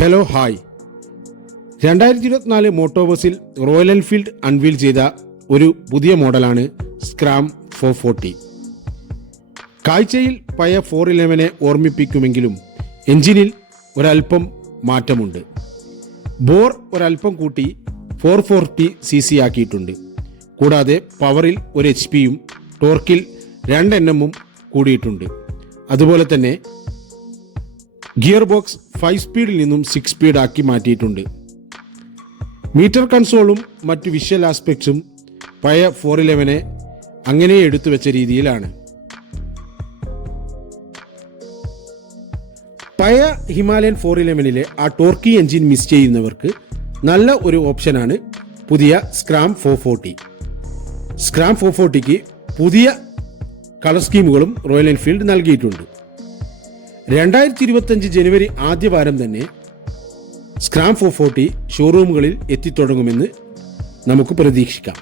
Hello hi 2024 മോട്ടോവേഴ്സിൽ Royal Enfield unveil ചെയ്ത ഒരു പുതിയ മോഡലാണ് സ്ക്രാം 440. കാഴ്ചയിൽ പഴയ 411 ഓർമ്മിപ്പിക്കുമെങ്കിലും എഞ്ചിനിൽ ഒരൽപ്പം മാറ്റമുണ്ട്. ബോർ ഒരൽപ്പം കൂട്ടി 440 cc ആക്കിയിട്ടുണ്ട്. കൂടാതെ പവറിൽ ഒരു HP-യും ടോർക്കിൽ 2 Nm കൂടിയിട്ടുണ്ട്. അതുപോലെ തന്നെ ഗിയർ ബോക്സ് 5 സ്പീഡിൽ നിന്നും 6 സ്പീഡ് ആക്കി മാറ്റിയിട്ടുണ്ട്. മീറ്റർ കൺസോളും മറ്റു വിഷ്വൽ ആസ്പെക്ട്സും പഴയ 411 അങ്ങനെ എടുത്തു വെച്ച രീതിയിലാണ്. പഴയ ഹിമാലയൻ 411 ആ ടോർക്കി എഞ്ചിൻ മിസ് ചെയ്യുന്നവർക്ക് നല്ല ഒരു ഓപ്ഷനാണ് പുതിയ സ്ക്രാം 440. സ്ക്രാം 440ക്ക് പുതിയ കളർ സ്കീമുകളും റോയൽ എൻഫീൽഡ് നൽകിയിട്ടുണ്ട്. 2025 ജനുവരി ആദ്യവാരം തന്നെ സ്ക്രാം 440 ഷോറൂമുകളിൽ എത്തിത്തുടങ്ങുമെന്ന് നമുക്ക് പ്രതീക്ഷിക്കാം.